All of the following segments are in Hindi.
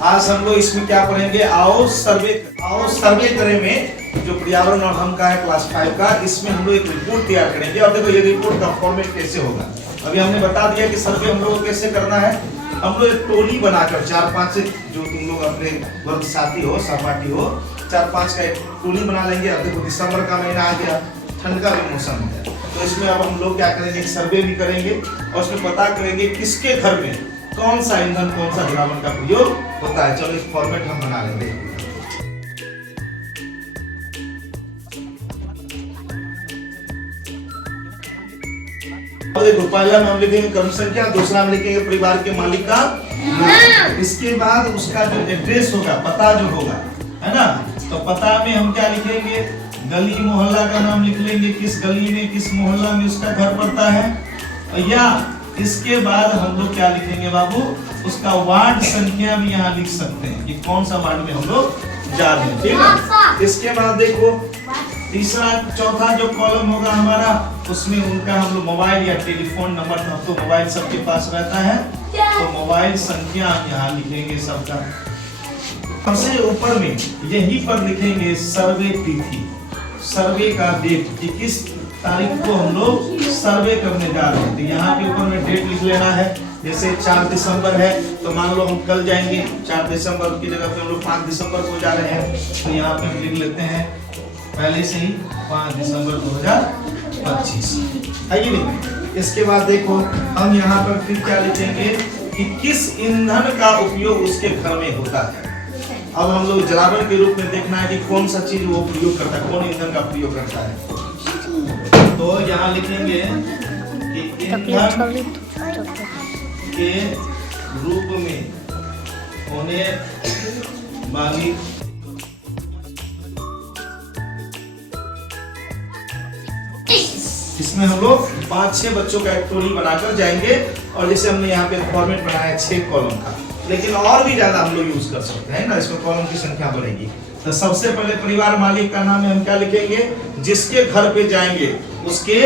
आज हम लोग इसमें क्या पढ़ेंगे, आओ सर्वे करें में जो पर्यावरण और हम का है क्लास 5 का, इसमें हम लोग एक रिपोर्ट तैयार करेंगे। और देखो ये रिपोर्ट का फॉर्मेट कैसे होगा, अभी हमने बता दिया कि सर्वे हम लोग को कैसे करना है। हम लोग एक टोली बनाकर 4-5 जो तुम लोग अपने वर्ग साथी हो, सहपाठी हो, 4-5 का एक टोली बना लेंगे। अब देखो दिसंबर का महीना आ गया, ठंड का भी मौसम है, तो इसमें अब हम लोग क्या करेंगे, एक सर्वे भी करेंगे और उसमें पता करेंगे किसके घर में कौन सा ईंधन, कौन सा द्रावण का प्रयोग होता है। चलो इस फॉर्मेट हम बना लेंगे। देखो पहला में हम लिखेंगे क्रम संख्या, दूसरा में लिखेंगे परिवार के मालिक का नाम, इसके बाद उसका जो एड्रेस होगा, पता जो होगा, है ना, तो पता में हम क्या लिखेंगे, गली मोहल्ला का नाम लिख लेंगे, किस गली में किस मोहल्ला में उसका घर पड़ता है। या इसके बाद हम लोग क्या लिखेंगे बाबू, उसका वार्ड संख्या भी यहाँ लिख सकते हैं कि कौन सा वार्ड में हम लोग जा रहे हैं, ठीक है। इसके बाद देखो तीसरा चौथा जो कॉलम होगा हमारा, उसमें उनका हम लोग मोबाइल या टेलीफोन नंबर, तो मोबाइल सबके पास रहता है, तो मोबाइल संख्या यहाँ लिखेंगे सबका। सबसे ऊपर में यहीं पर लिखेंगे सर्वे तिथि, सर्वे का डेट कि किस तारीख को हम लोग सर्वे करने जा रहे हैं। तो यहाँ के ऊपर में डेट लिख लेना है। जैसे 4 दिसंबर है तो मान लो हम कल जाएंगे, 4 दिसंबर की जगह पे हम लोग 5 दिसंबर को जा रहे हैं, तो यहाँ पे हम लिख लेते हैं पहले से ही 5 दिसंबर 2025, है कि नहीं। इसके बाद देखो हम यहाँ पर फिर क्या लिखेंगे कि किस ईंधन का उपयोग उसके घर में होता है। अब हम लोग जलावन के रूप में देखना है कि कौन सा चीज वो प्रयोग करता है, कौन ईंधन का प्रयोग करता है। तो यहाँ लिखेंगे कि ईंधन के रूप में होने वाली इसमें हम लोग 5-6 बच्चों का एक टोली बनाकर जाएंगे। और जैसे हमने यहाँ पे फॉर्मेट बनाया 6 कॉलम का, लेकिन और भी ज्यादा हम लोग यूज कर सकते हैं ना, इसमें कॉलम की संख्या बढ़ेगी। तो सबसे पहले परिवार मालिक का नाम है, हम क्या लिखेंगे, जिसके घर पे जाएंगे उसके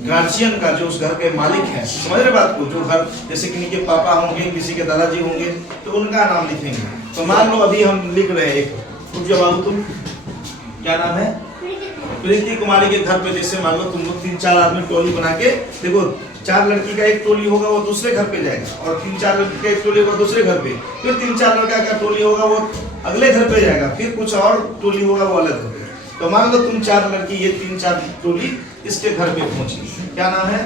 गार्जियन का, जो उस घर के मालिक है, समझ रहे बात को, जो घर जैसे किसी के पापा होंगे, किसी के दादाजी होंगे, तो उनका नाम लिखेंगे। तो मान लो अभी हम लिख रहे हैं एक, जवाब तुम क्या नाम है, प्रीति कुमारी के घर पे जैसे मान लो तुम लोग 3-4 आदमी टोली बना के देखो, 4 लड़की का एक टोली होगा वो दूसरे घर पे जाएगा, और 3-4 लड़की का एक टोली होगा दूसरे घर पे, फिर 3-4 लड़का का टोली होगा वो अगले घर पे जाएगा, फिर कुछ और टोली होगा वो अलग घर पे। तो मान लो तुम 4 लड़की, ये 3-4 टोली इसके घर पे पहुंची, क्या नाम है,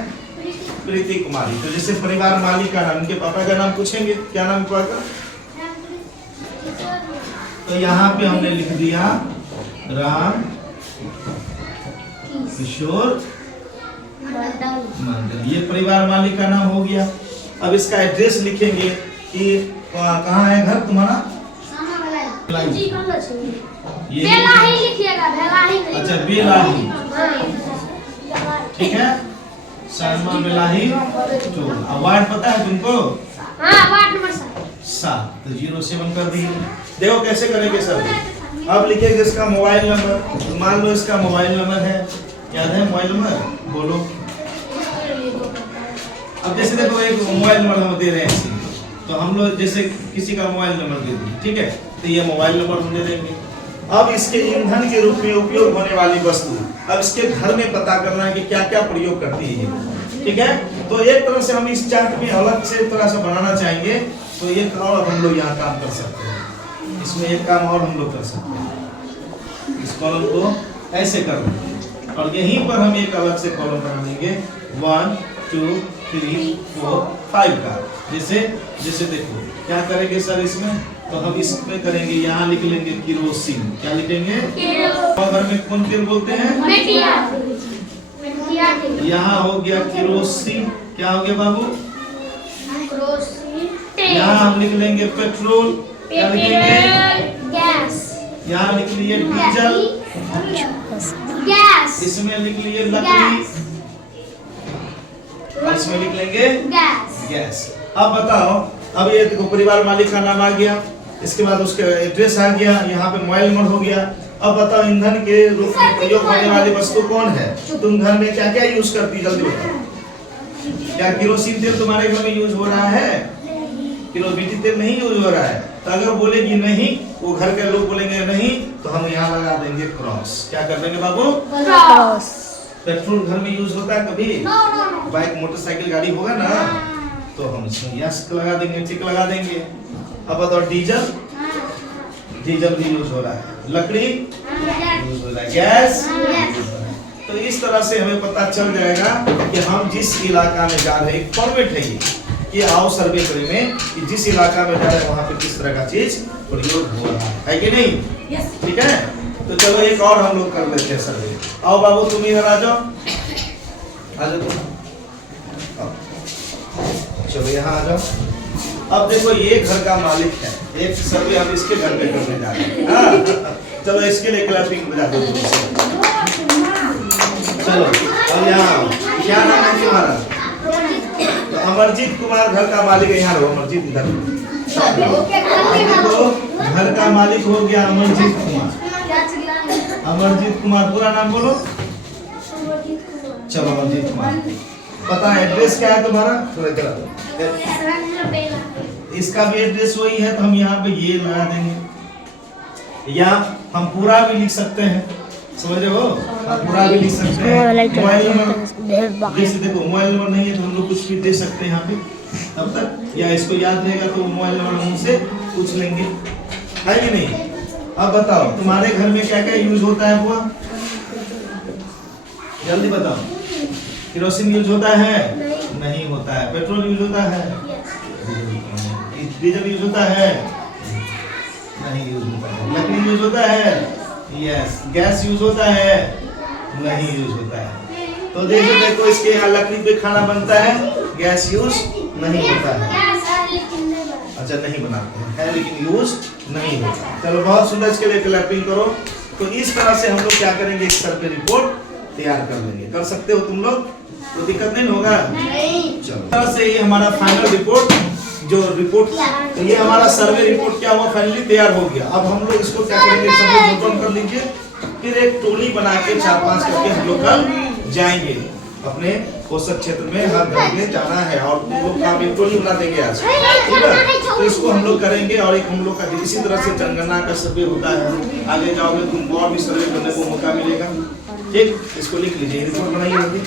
प्रीति कुमारी। तो जैसे परिवार मालिक का नाम, उनके पापा का नाम पूछेंगे, क्या नाम पापा का, तो यहाँ पे हमने लिख दिया राम किशोर मंडल, ये परिवार मालिक का नाम हो गया। अब इसका एड्रेस लिखेंगे कि कहाँ है घर तुम्हारा, ये बेलाही लिखिएगा, बेलाही। अच्छा बेलाही, ठीक है, शर्मा बेलाही। तो वार्ड पता है तुमको, हाँ वार्ड नंबर 7, तो 07 कर दिए। देखो कैसे करेंगे सर, अब लिखेंगे इसका मोबाइल नंबर, मान लो इसका मोबाइल नंबर है, याद है मोबाइल नंबर, बोलो। अब जैसे देखो एक मोबाइल नंबर हम दे रहे हैं, तो हम लोग जैसे किसी का मोबाइल नंबर दे दिए, ठीक है, तो ये मोबाइल नंबर हम दे देंगे। अब इसके ईंधन के रूप में उपयोग होने वाली वस्तु, अब इसके घर में पता करना है कि क्या क्या प्रयोग करती है, ठीक है। तो एक तरह से हम इस चार्ट में अलग से तरह से बनाना चाहेंगे, तो एक और हम लोग यहाँ काम कर सकते हैं, इसमें एक काम और हम लोग कर सकते हैं, इस कॉलम को ऐसे कर लेंगे और यहीं पर हम एक अलग से कॉलम बना देंगे 1 2 3 4 5 का। जैसे देखो क्या करेंगे सर इसमें, तो हम इसमें करेंगे, यहाँ लिख लेंगे किरोसिन, क्या लिखेंगे, और घर में कौन तेल बोलते हैं, यहाँ हो गया किरोसिन, क्या हो गया बाबू, यहाँ हम लिख लेंगे पेट्रोल, क्या लिखेंगे, गैस, यहाँ लिख लिए डीजल, गैस, इसमें लिख लिए लकड़ी, इसमें लिख लेंगे गैस। अब बताओ, अब ये देखो परिवार मालिक का नाम आ गया, इसके बाद उसका एड्रेस आ गया, यहाँ पे मोबाइल नंबर हो गया। अब बताओ ईंधन के रूप में प्रयोग होने वाली वस्तु कौन है, तुम घर में क्या क्या यूज करती, जल्दी बताओ। क्या केरोसिन तेल तुम्हारे घर में यूज हो रहा है, किरोसिन तेल नहीं यूज हो रहा है, तो अगर बोलेगी नहीं, वो घर के लोग बोलेंगे नहीं, तो हम यहाँ लगा देंगे क्रॉस। क्या कर देंगे बाबू? क्रॉस। पेट्रोल घर में यूज होता है कभी? बाइक मोटरसाइकिल गाड़ी होगा ना, तो हम इसमें यस लगा देंगे, टिक लगा देंगे। अब बताओ डीजल, डीजल भी यूज हो रहा है, लकड़ी यूज हो रहा है, गैस। तो इस तरह से हमें पता चल जाएगा कि हम जिस इलाका में जा रहे हैं, फॉर्मेट है ये आओ सर्वे करेंगे कि जिस इलाका में जा रहे हैं वहाँ पे किस तरह का चीज प्रयोग हो रहा है कि नहीं? ठीक है, तो चलो एक और हम लोग कर लेते हैं सर्वे। आओ बाबू तुम इधर आ जाओ, आ जाओ तुम, चलो यहाँ आ जाओ। अब देखो ये घर का मालिक है, एक सर्वे हम इसके घर पे करने जा रहे हैं। हाँ? चलो इसके लिए क्लैपिंग बजा दो। चलो अब यहाँ क्या नाम है तुम्हारा? तो अमरजीत कुमार घर का मालिक है, यहाँ रहो अमरजीत इधर। देखो घर का मालिक हो गया अमरजीत कुमार। अमरजीत कुमार पूरा नाम बोलो। चलो अमरजीत कुमार, पता है एड्रेस क्या है तुम्हारा? इसका भी एड्रेस वही है, तो हम यहाँ पे ये लगा देंगे, या हम पूरा भी लिख सकते हैं, समझ रहे हो? हम पूरा भी लिख सकते हैं। मोबाइल नंबर जैसे देखो मोबाइल नंबर नहीं है तो हम लोग कुछ भी दे सकते हैं यहाँ पे तब तक, या इसको याद रहेगा तो मोबाइल नंबर हमसे पूछ लेंगे, है कि नहीं? अब बताओ तुम्हारे घर में क्या क्या यूज होता है बुआ? जल्दी बताओ। केरोसिन यूज होता है? नहीं होता है। पेट्रोल यूज होता है? डीजल यूज होता है? नहीं यूज होता है। लकड़ी यूज होता है? यस। गैस यूज होता है? नहीं यूज होता है। तो देखो इसके यहाँ लकड़ी पे खाना बनता है, गैस यूज नहीं होता है। अच्छा नहीं बनाते हैं, लेकिन यूज नहीं होता। चलो बहुत सुंदर, इसके लिए क्लैपिंग करो। तो इस तरह से हम लोग क्या करेंगे, एक सर्वे रिपोर्ट तैयार कर लेंगे। कर सकते हो तुम लोग? तो दिक्कत नहीं होगा? चलो इस तरह से ये हमारा फाइनल रिपोर्ट जो रिपोर्ट, तो ये हमारा सर्वे रिपोर्ट क्या हुआ, फाइनली तैयार हो गया। अब हम लोग इसको क्या करेंगे, सब लोग नोट डाउन कर लीजिए, फिर एक टोली बना के 4-5 करके हम लोग कल जाएंगे अपने पोषक क्षेत्र में, हर घर में जाना है और तुम लोग का भी टोली बना देंगे आज, ठीक है? तो इसको हम लोग करेंगे और एक हम लोग का इसी तरह से जनगणना का सर्वे होता है, आगे जाओगे तुमको और भी सर्वे करने को मौका मिलेगा। ठीक, इसको लिख लीजिए, रिपोर्ट बनाइए।